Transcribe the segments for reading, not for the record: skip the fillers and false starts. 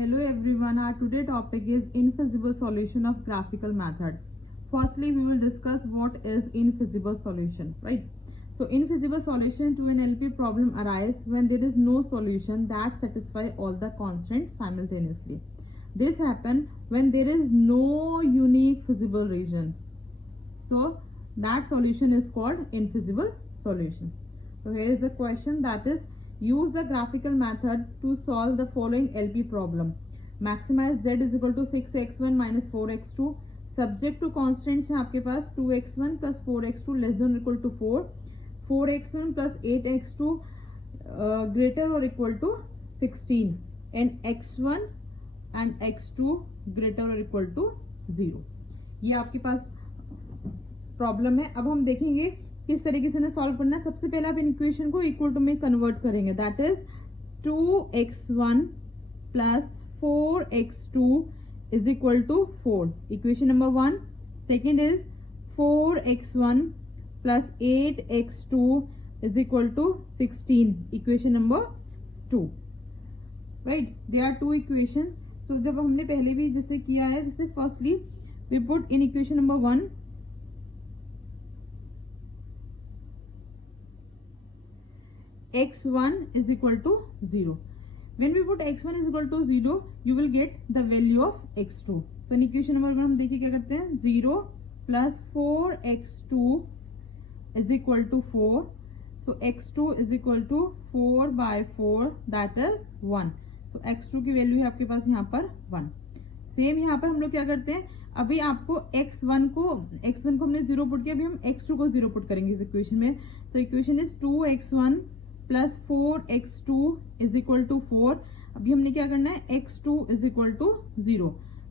Hello everyone, our today topic is infeasible solution of graphical method. Firstly, we will discuss what is infeasible solution, right? So infeasible solution to an LP problem arise when there is no solution that satisfy all the constraints simultaneously. This happen when there is no unique feasible region. So that solution is called infeasible solution. So here is the question, that is, use the graphical method to solve the following LP problem. Maximize z is equal to 6x1 minus 4x2. Subject to constraints है आपके पास 2x1 plus 4x2 less than or equal to 4, 4x1 plus 8x2 greater or equal to 16, and x1 and x2 greater or equal to 0. ये आपके पास problem है. अब हम देखेंगे किस तरीके से सॉल्व करना है. सबसे पहले आप इन इक्वेशन को इक्वल टू में कन्वर्ट करेंगे. That is 2x1 plus 4x2 is equal to 4. Equation number 1. Second is 4x1 plus 8x2 is equal to 16. Equation number 2. Right, they are two equation. So जब हमने पहले भी जैसे किया है, जैसे firstly we put in equation number 1 x1 is equal to 0. When we put x1 is equal to 0, you will get the value of x2. So in equation number 1 हम देखिए क्या करते हैं. 0 plus 4x2 is equal to 4. So x2 is equal to 4 by 4, that is 1. So x2 की value है आपके पास यहाँ पर 1. सेम यहाँ पर हम लोग क्या करते हैं, अभी आपको x1 को हमने 0 पुट किया, अभी हम x2 को 0 पुट करेंगे इस इक्वेशन में. तो equation is 2x1 plus 4x2 is equal to 4. अभी हमने क्या करना है, x2 is equal to 0.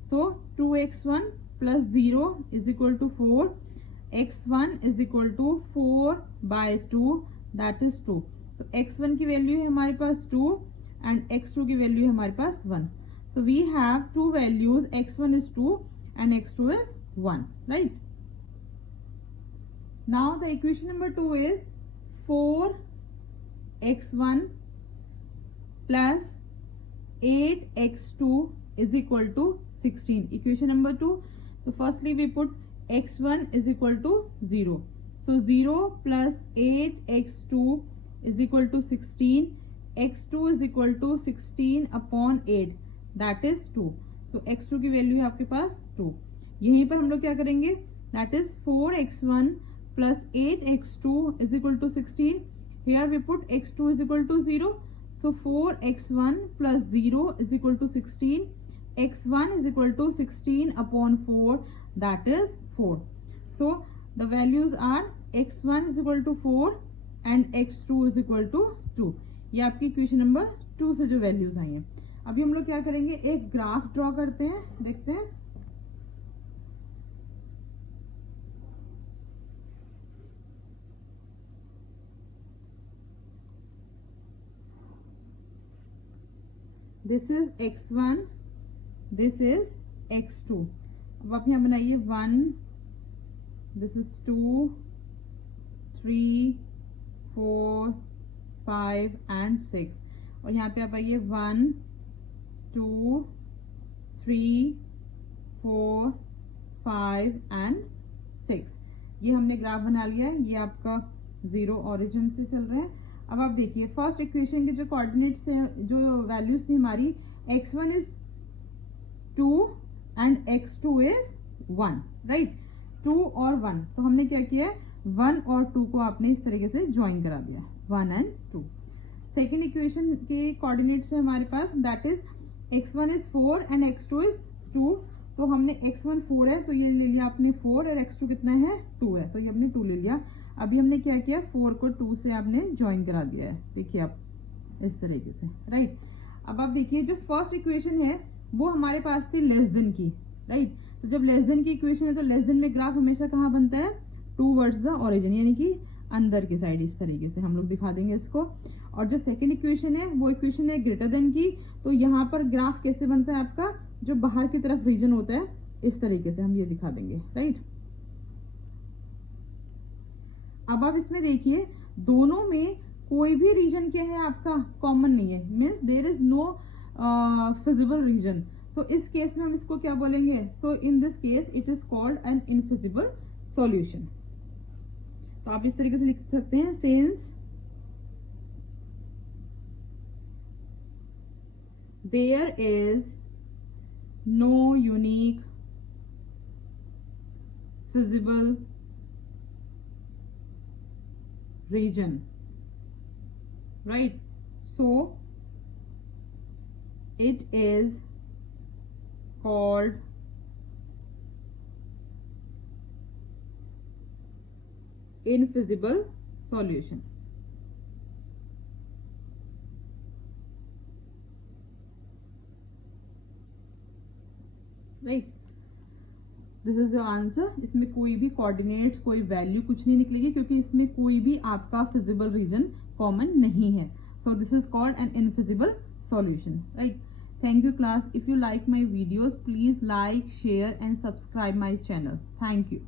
So 2x1 plus 0 is equal to 4, x1 is equal to 4 by 2, that is 2. तो x1 की वैल्यू है हमारे पास 2 एंड x2 की वैल्यू है हमारे पास 1. So we have two values, x1 is 2 and x2 is 1, right? Now the equation number 2 is 4x1 plus 8x2 is equal to 16. Equation number 2. So firstly we put x1 is equal to 0. So 0 plus 8x2 is equal to 16. x2 is equal to 16 upon 8. That is 2. So x2 की value है आपके पास 2. यहीं पर हम लोग क्या करेंगे, that is 4x1 plus 8x2 is equal to 16. Here we put x2 is equal to 0. So 4x1 plus 0 is equal to 16. x1 is equal to 16 upon 4, that is 4. So the values are x1 is equal to 4 and x2 is equal to 2. ये आपकी equation number 2 से जो values आई हैं. अभी हम लोग क्या करेंगे, एक ग्राफ ड्रॉ करते हैं, देखते हैं. This is x1, this is x2. अब आप यहाँ बनाइए 1, दिस इज 2, 3, 4, 5 एंड 6. और यहाँ पे आप आइए 1, 2, 3, 4, 5 एंड 6. ये हमने ग्राफ बना लिया है. ये आपका 0 ओरिजिन से चल रहा है. अब आप देखिए फर्स्ट इक्वेशन के जो कोऑर्डिनेट्स है, जो वैल्यूज थी हमारी, x1 is 2 and x2 is 1, right. 2 और 1. तो हमने क्या किया, 1 और 2 को आपने इस तरीके से ज्वाइन करा दिया, 1 एंड 2. सेकेंड इक्वेशन के कोऑर्डिनेट्स है हमारे पास, that is x1 is 4 and x2 is 2. तो हमने x1 4 है तो ये ले लिया आपने 4, और x2 कितना है, 2 है, तो ये हमने 2 ले लिया. अभी हमने क्या किया, 4 को 2 से आपने ज्वाइन करा दिया है. देखिए आप इस तरीके से, राइट. अब आप देखिए जो फर्स्ट इक्वेशन है वो हमारे पास थी लेस देन की, राइट. तो जब लेस देन की इक्वेशन है तो लेस देन में ग्राफ हमेशा कहाँ बनता है, टूवर्ड्स द ओरिजिन, यानी कि अंदर की साइड. इस तरीके से हम लोग दिखा देंगे इसको. और जो सेकंड इक्वेशन है वो इक्वेशन है ग्रेटर देन की, तो यहाँ पर ग्राफ कैसे बनता है आपका, जो बाहर की तरफ रीजन होता है, इस तरीके से हम ये दिखा देंगे, राइट. अब आप इसमें देखिए दोनों में कोई भी रीजन क्या है आपका, कॉमन नहीं है. Means there is no feasible region, तो इस केस में हम इसको क्या बोलेंगे? So in this case it is called an infeasible solution. तो आप इस तरीके से लिख सकते हैं, since there is no unique feasible region, right? So it is called infeasible solution. Right, this is your answer. इसमें कोई भी कोऑर्डिनेट्स, कोई वैल्यू कुछ नहीं निकलेगी, क्योंकि इसमें कोई भी आपका फिजिबल रीजन कॉमन नहीं है। So this is called an infeasible solution, right. Thank you class. If you like my videos, please like, share and subscribe my channel. Thank you.